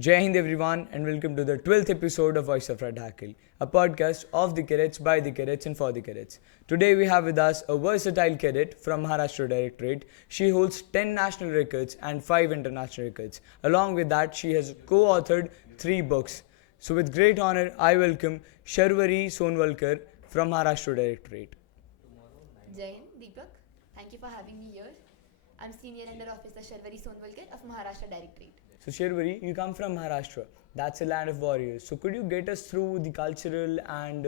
Jai Hind everyone and welcome to the 12th episode of Voice of Red Hackle, a podcast of the Cadets, by the Cadets and for the Cadets. Today we have with us a versatile cadet from Maharashtra Directorate. She holds 10 national records and 5 international records. Along with that, she has co-authored 3 books. So with great honor, I welcome Sharvari Sonwalkar from Maharashtra Directorate. Jain, Deepak, thank you for having me here. I'm Senior Under Officer Sharvari Sonwalkar of Maharashtra Directorate. So Sharvari, you come from Maharashtra. That's a land of warriors. So could you get us through the cultural and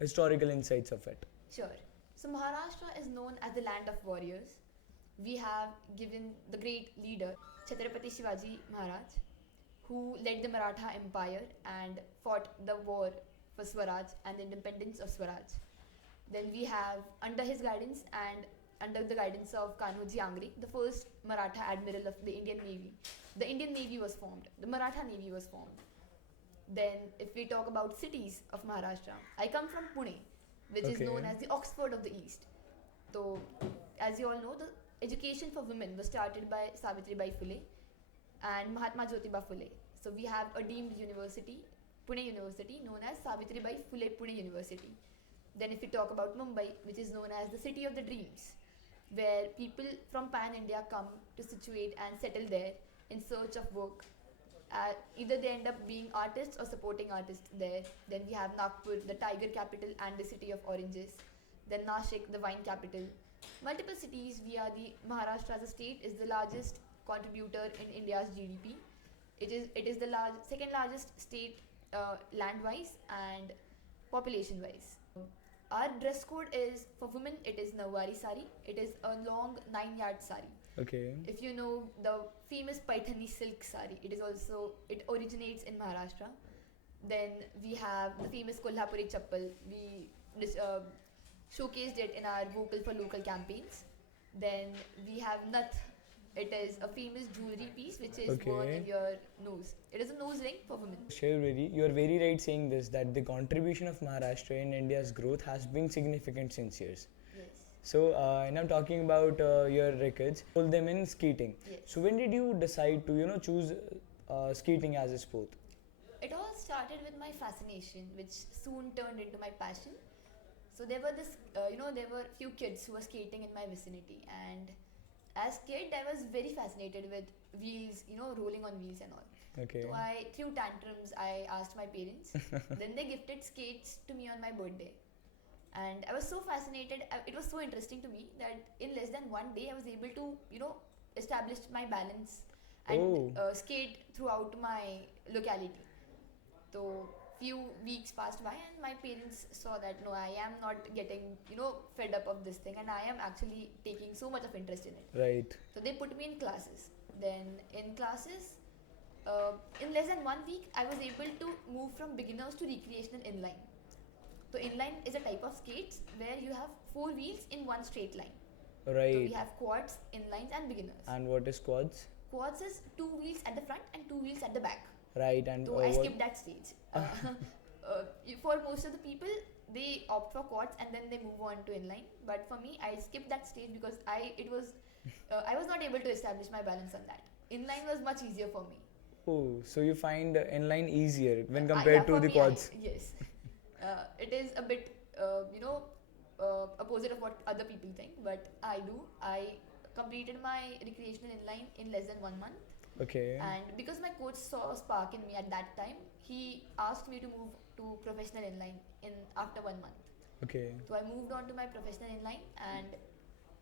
historical insights of it? Sure. So Maharashtra is known as the land of warriors. We have given the great leader Chhatrapati Shivaji Maharaj, who led the Maratha Empire and fought the war for Swaraj and the independence of Swaraj. Then we have, under his guidance and under the guidance of Kanhoji Angre, the first Maratha admiral of the Indian Navy. The Indian Navy was formed. The Maratha Navy was formed. Then, if we talk about cities of Maharashtra, I come from Pune, which is known as the Oxford of the East. So, as you all know, the education for women was started by Savitribai Phule and Mahatma Jyotiba Phule. So, we have a deemed university, Pune University, known as Savitribai Phule Pune University. Then, if we talk about Mumbai, which is known as the city of the dreams, where people from pan India come to situate and settle there in search of work. Either they end up being artists or supporting artists there. Then we have Nagpur, the tiger capital and the city of oranges. Then Nashik, the wine capital. Multiple cities via the Maharashtra as a state is the largest contributor in India's GDP. It is the second largest state land-wise and population-wise. Our dress code is, for women, it is Nawari sari. It is a long 9-yard sari. Okay. If you know the famous Paithani silk sari, it originates in Maharashtra. Then we have the famous Kolhapuri chappal. We showcased it in our Vocal for Local campaigns. Then we have Nath. It is a famous jewelry piece which is worn in your nose. It is a nose ring for women. Sharvari, you are very right saying this, that the contribution of Maharashtra in India's growth has been significant since years. Yes. So, and I'm talking about your records. Hold them in skating. Yes. So, when did you decide to choose skating as a sport? It all started with my fascination, which soon turned into my passion. So there were there were few kids who were skating in my vicinity, and as kid I was very fascinated with wheels, rolling on wheels and all. Okay. So I threw tantrums. I asked my parents. Then they gifted skates to me on my birthday, and I was so fascinated. It was so interesting to me that in less than one day I was able to establish my balance and skate throughout my locality. So few weeks passed by and my parents saw that no, I am not getting fed up of this thing, and I am actually taking so much of interest in it. Right. So they put me in classes. Then in classes, in less than 1 week I was able to move from beginners to recreational inline. So inline is a type of skates where you have 4 wheels in one straight line. Right. So we have quads, inlines and beginners. And what is quads? Quads is 2 wheels at the front and 2 wheels at the back. Right. And so I skipped that stage. For most of the people, they opt for quads and then they move on to inline. But for me, I skipped that stage because I was not able to establish my balance on that. Inline was much easier for me. Oh, so you find inline easier when compared to the quads? Yes. It is a bit, opposite of what other people think, but I do. I completed my recreational inline in less than 1 month. Okay. And because my coach saw a spark in me at that time, he asked me to move to professional inline after 1 month. Okay. So I moved on to my professional inline and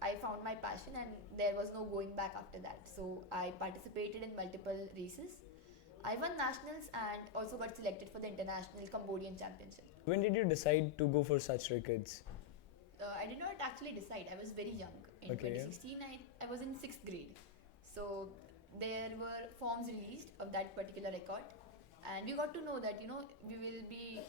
I found my passion, and there was no going back after that. So I participated in multiple races. I won nationals and also got selected for the international Cambodian championship. When did you decide to go for such records? I did not actually decide. I was very young. In 2016, I was in 6th grade. So there were forms released of that particular record, and we got to know that we will be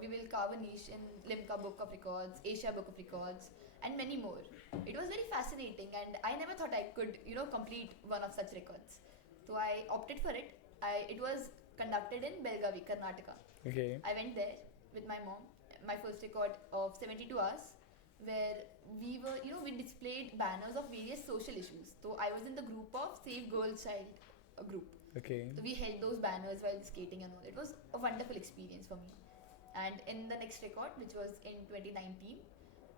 we will carve a niche in Limca Book of Records, Asia Book of Records, and many more. It was very fascinating, and I never thought I could complete one of such records. So I opted for it. It was conducted in Belgavi, Karnataka. Okay. I went there with my mom. My first record of 72 hours, where we were, we displayed banners of various social issues. So I was in the group of Save Girl Child group. Okay. So we held those banners while skating and all. It was a wonderful experience for me. And in the next record, which was in 2019,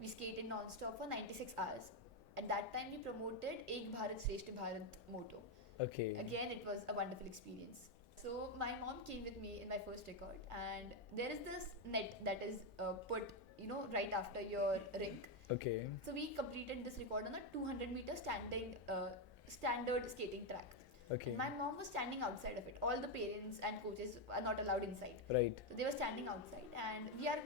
we skated non-stop for 96 hours. At that time, we promoted Ek Bharat Shreshth Bharat motto. Okay. Again, it was a wonderful experience. So my mom came with me in my first record, and there is this net that is put, right after your rink. Okay. So we completed this record on a 200-meter standard skating track. Okay. My mom was standing outside of it. All the parents and coaches are not allowed inside. Right. So they were standing outside, and we are,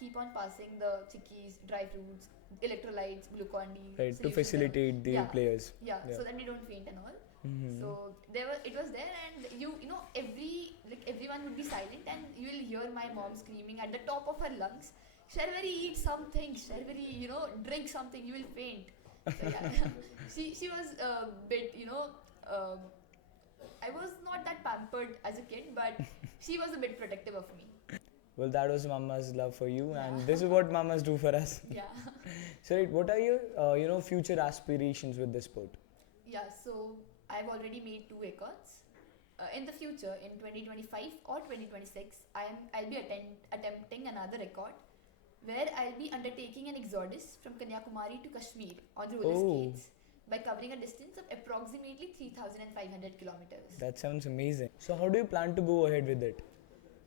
keep on passing the chickies, dry fruits, electrolytes, glucon-D. Right. To facilitate the players. Yeah. So that we don't faint and all. Mm-hmm. So it was there, and everyone would be silent, and you will hear my mom screaming at the top of her lungs, "Sharvari, eat something. Sharvari, drink something. You will faint." So yeah, she was a bit, I was not that pampered as a kid, but she was a bit protective of me. Well, that was Mama's love for you, and this is what Mamas do for us. Yeah. So, right, what are your, future aspirations with this sport? Yeah. So I've already made 2 records. In the future, in 2025 or 2026, I'll be attempting another record, where I'll be undertaking an exodus from Kanyakumari to Kashmir on roller skates by covering a distance of approximately 3,500 kilometers. That sounds amazing. So how do you plan to go ahead with it?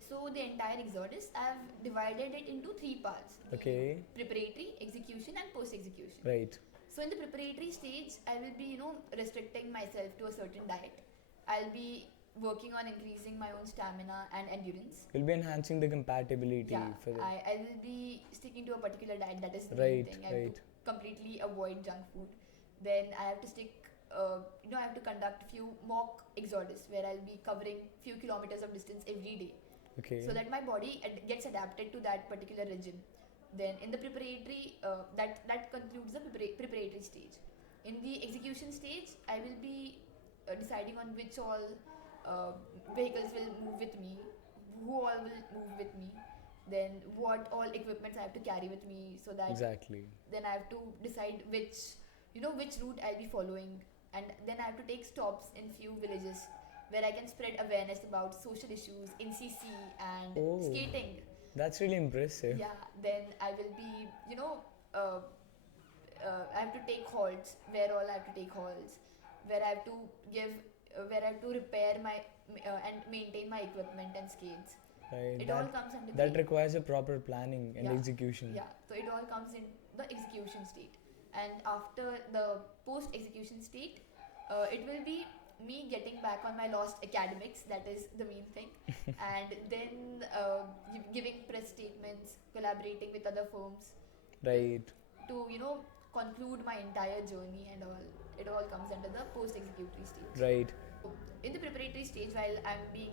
So the entire exodus, I've divided it into 3 parts. Okay. Preparatory, execution and post-execution. Right. So in the preparatory stage, I will be, restricting myself to a certain diet. I'll be working on increasing my own stamina and endurance. You'll be enhancing the compatibility for it. I will be sticking to a particular diet, that is the Right, main thing. I have to completely avoid junk food. Then I have to I have to conduct a few mock exodus where I'll be covering few kilometers of distance every day. Okay. So that my body gets adapted to that particular region. Then in the preparatory, that concludes the preparatory stage. In the execution stage, I will be deciding on which all vehicles will move with me, who all will move with me, then what all equipments I have to carry with me, so that then I have to decide which route I'll be following, and then I have to take stops in few villages where I can spread awareness about social issues, NCC and skating. That's really impressive. Yeah, then I will be, I have to take halts, where all I have to take halts, where I have to repair my and maintain my equipment and skates. Right. It all comes under that requires a proper planning and execution. Yeah, so it all comes in the execution state. And after the post-execution state, it will be me getting back on my lost academics, that is the main thing, and then giving press statements, collaborating with other firms. Right. To, conclude my entire journey and all. It all comes under the post-executory stage. Right. In the preparatory stage, while I'm being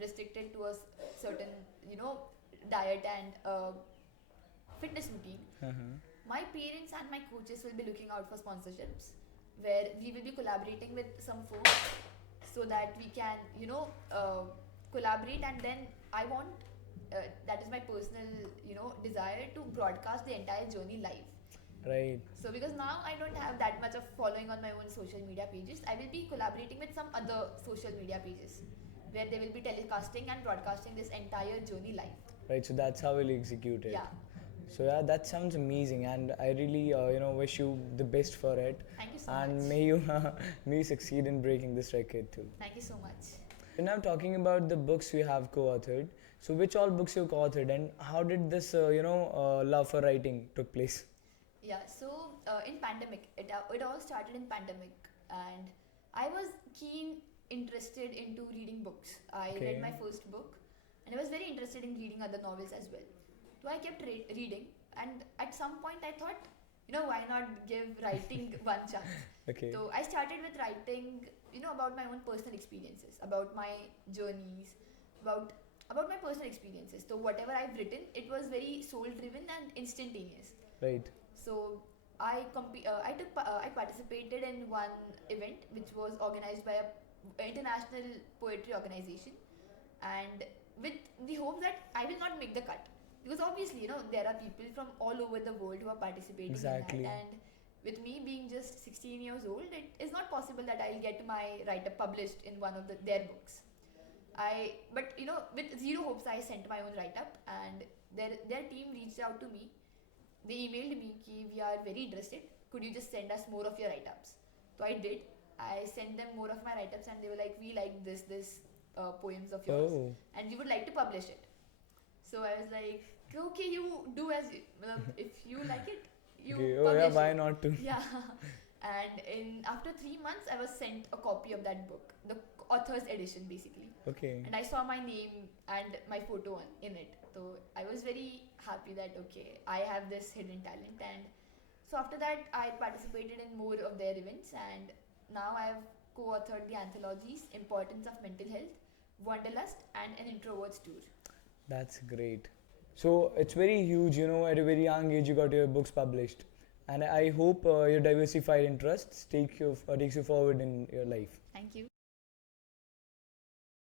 restricted to a certain, diet and fitness routine, my parents and my coaches will be looking out for sponsorships, where we will be collaborating with some firms so that we can, collaborate, and then I want, that is my personal, desire to broadcast the entire journey live. Right. So because now I don't have that much of following on my own social media pages, I will be collaborating with some other social media pages where they will be telecasting and broadcasting this entire journey live. Right, so that's how we'll execute it. Yeah. So yeah, that sounds amazing, and I really wish you the best for it. Thank you so much. And may you succeed in breaking this record too. Thank you so much. We're now talking about the books you have co-authored. So which all books you co-authored, and how did this love for writing took place? Yeah, so in pandemic, it all started in pandemic, and I was interested into reading books. I read my first book, and I was very interested in reading other novels as well. So I kept reading, and at some point I thought, why not give writing one chance? Okay. So I started with writing, about my own personal experiences, about my journeys, about my personal experiences. So whatever I've written, it was very soul-driven and instantaneous. Right. So I participated in one event which was organized by an international poetry organization, and with the hope that I will not make the cut, because obviously there are people from all over the world who are participating in that, and with me being just 16 years old, it is not possible that I'll get my write-up published in one of their books. But with zero hopes, I sent my own write-up, and their team reached out to me. They emailed me कि we are very interested. Could you just send us more of your write-ups? So I did. I sent them more of my write-ups, and they were like, we like this poems of yours, and we would like to publish it. So I was like, okay, you do as if you like it, you publish yeah, why it. not to? Yeah. And after 3 months, I was sent a copy of that book, the author's edition basically. Okay. And I saw my name and my photo in it. So I was very happy that okay, I have this hidden talent. And so after that, I participated in more of their events, and now I have co-authored the anthologies Importance of Mental Health, Wanderlust, and An Introvert's Tour. That's great. So it's very huge, at a very young age you got your books published. And I hope your diversified interests takes you forward in your life. Thank you.